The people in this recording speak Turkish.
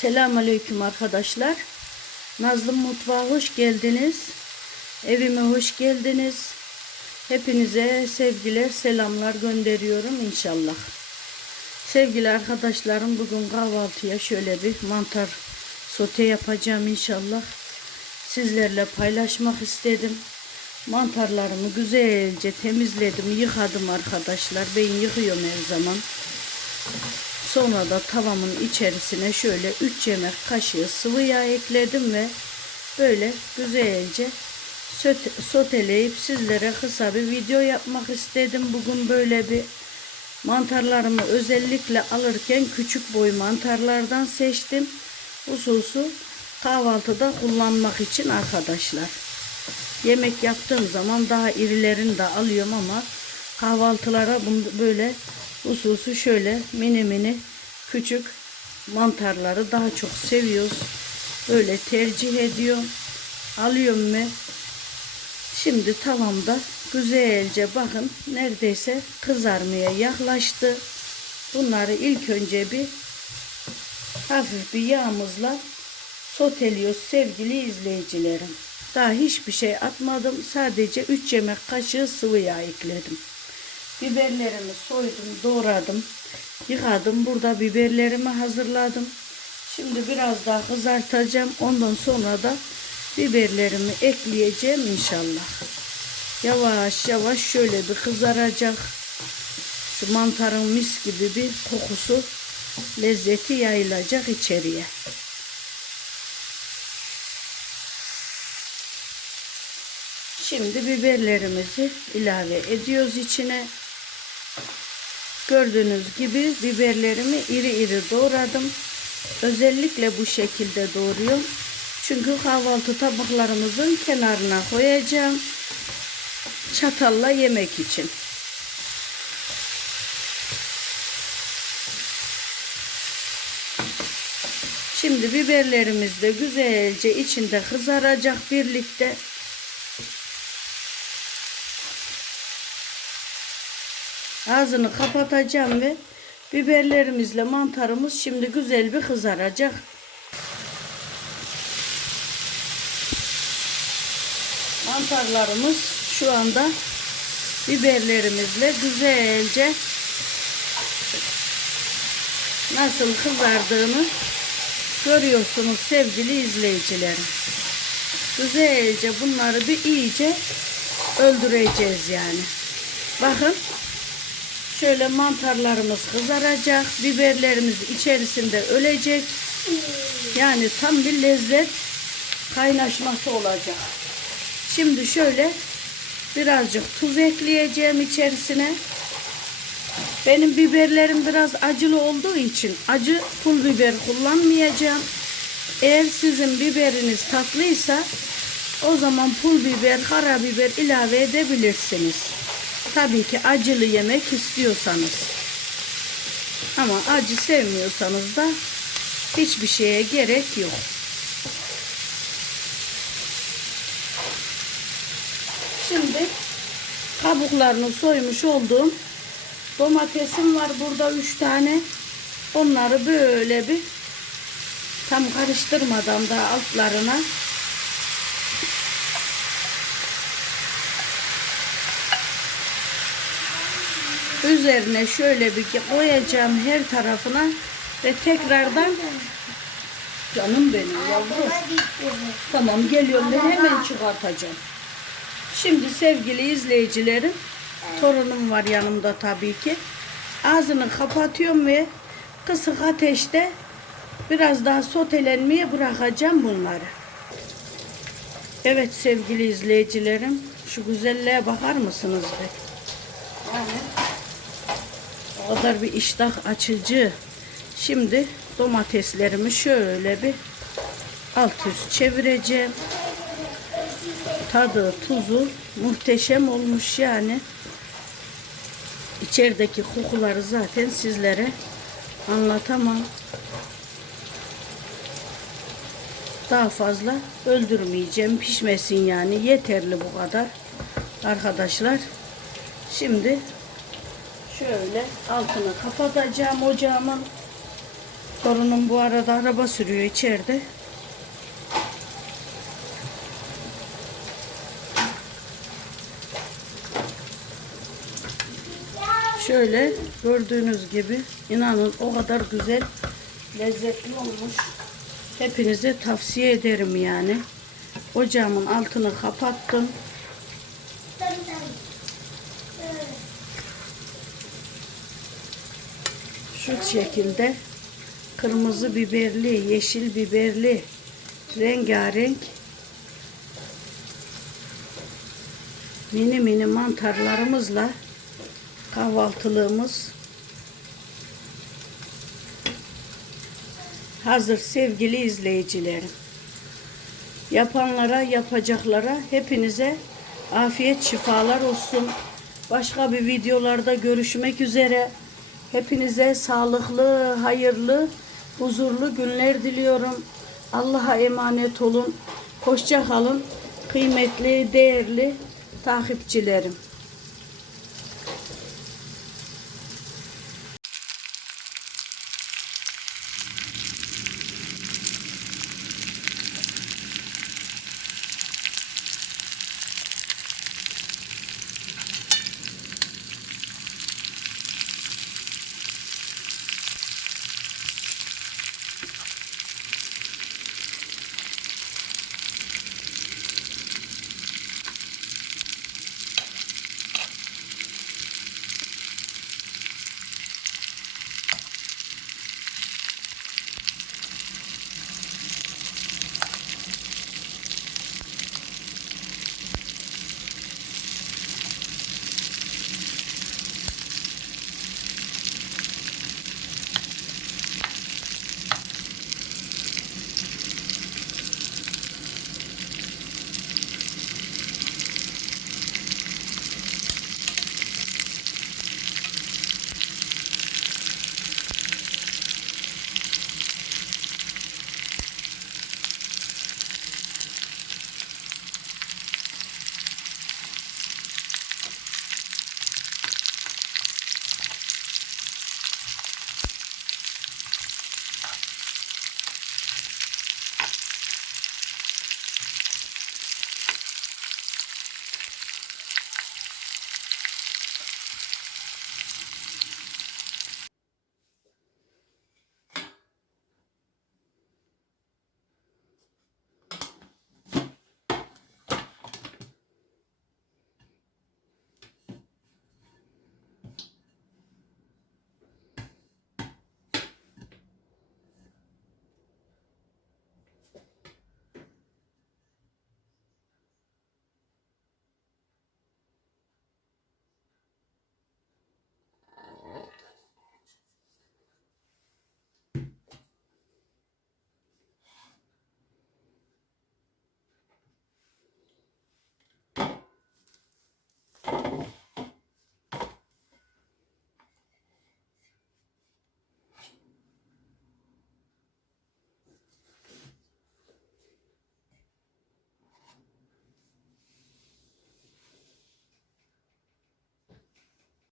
Selamünaleyküm arkadaşlar. Nazlı Mutfağa hoş geldiniz. Evime hoş geldiniz. Hepinize sevgiler, selamlar gönderiyorum inşallah. Sevgili arkadaşlarım bugün kahvaltıya şöyle bir mantar sote yapacağım inşallah. Sizlerle paylaşmak istedim. Mantarlarımı güzelce temizledim, yıkadım arkadaşlar. Ben yıkıyorum her zaman. Sonra da tavamın içerisine şöyle 3 yemek kaşığı sıvı yağ ekledim ve böyle güzelce soteleyip sizlere kısa bir video yapmak istedim. Bugün böyle bir mantarlarımı özellikle alırken küçük boy mantarlardan seçtim. Hususu kahvaltıda kullanmak için arkadaşlar. Yemek yaptığım zaman daha irilerini de alıyorum ama kahvaltılara bunu böyle hususu şöyle mini mini küçük mantarları daha çok seviyoruz. Böyle tercih ediyorum. Alıyorum ve şimdi tavamda güzelce bakın neredeyse kızarmaya yaklaştı. Bunları ilk önce bir hafif bir yağımızla soteliyoruz sevgili izleyicilerim. Daha hiçbir şey atmadım. Sadece 3 yemek kaşığı sıvı yağ ekledim. Biberlerimi soydum, doğradım, yıkadım. Burada biberlerimi hazırladım. Şimdi biraz daha kızartacağım. Ondan sonra da biberlerimi ekleyeceğim inşallah. Yavaş yavaş şöyle bir kızaracak. Şu mantarın mis gibi bir kokusu, lezzeti yayılacak içeriye. Şimdi biberlerimizi ilave ediyoruz içine. Gördüğünüz gibi biberlerimi iri iri doğradım. Özellikle bu şekilde doğruyorum. Çünkü kahvaltı tabaklarımızın kenarına koyacağım. Çatalla yemek için. Şimdi biberlerimiz de güzelce içinde kızaracak birlikte. Ağzını kapatacağım ve biberlerimizle mantarımız şimdi güzel bir kızaracak. Mantarlarımız şu anda biberlerimizle güzelce nasıl kızardığını görüyorsunuz sevgili izleyicilerim. Güzelce bunları bir iyice öldüreceğiz yani. Bakın Şöyle mantarlarımız kızaracak. Biberlerimiz içerisinde ölecek. Yani tam bir lezzet kaynaşması olacak. Şimdi şöyle birazcık tuz ekleyeceğim içerisine. Benim biberlerim biraz acılı olduğu için acı pul biber kullanmayacağım. Eğer sizin biberiniz tatlıysa o zaman pul biber, karabiber ilave edebilirsiniz. Tabii ki acılı yemek istiyorsanız. Ama acı sevmiyorsanız da hiçbir şeye gerek yok. Şimdi kabuklarını soymuş olduğum domatesim var burada üç tane. Onları böyle bir tam karıştırmadan da altlarına üzerine şöyle bir koyacağım her tarafına ve tekrardan canım benim yavrum. tamam geliyorum ben hemen çıkartacağım. Şimdi sevgili izleyicilerim torunum var yanımda tabii ki. Ağzını kapatıyorum ve kısık ateşte biraz daha sotelenmeye bırakacağım bunları. Evet sevgili izleyicilerim şu güzelliğe bakar mısınız be? Yani o kadar bir iştah açıcı. Şimdi domateslerimi şöyle bir alt üst çevireceğim. Tadı, tuzu muhteşem olmuş yani. İçerideki kokuları zaten sizlere anlatamam. Daha fazla öldürmeyeceğim. Pişmesin yani. Yeterli bu kadar. Arkadaşlar. Şimdi Şöyle altını kapatacağım ocağımın. Torunum bu arada araba sürüyor içeride. Şöyle gördüğünüz gibi inanın o kadar güzel lezzetli olmuş. Hepinize tavsiye ederim yani. Ocağımın altını kapattım. Şu şekilde kırmızı biberli, yeşil biberli, rengarenk mini mini mantarlarımızla kahvaltılığımız hazır sevgili izleyicilerim. Yapanlara, yapacaklara hepinize afiyet şifalar olsun. Başka bir videolarda görüşmek üzere. Hepinize sağlıklı, hayırlı, huzurlu günler diliyorum. Allah'a emanet olun. Hoşça kalın. Kıymetli, değerli takipçilerim.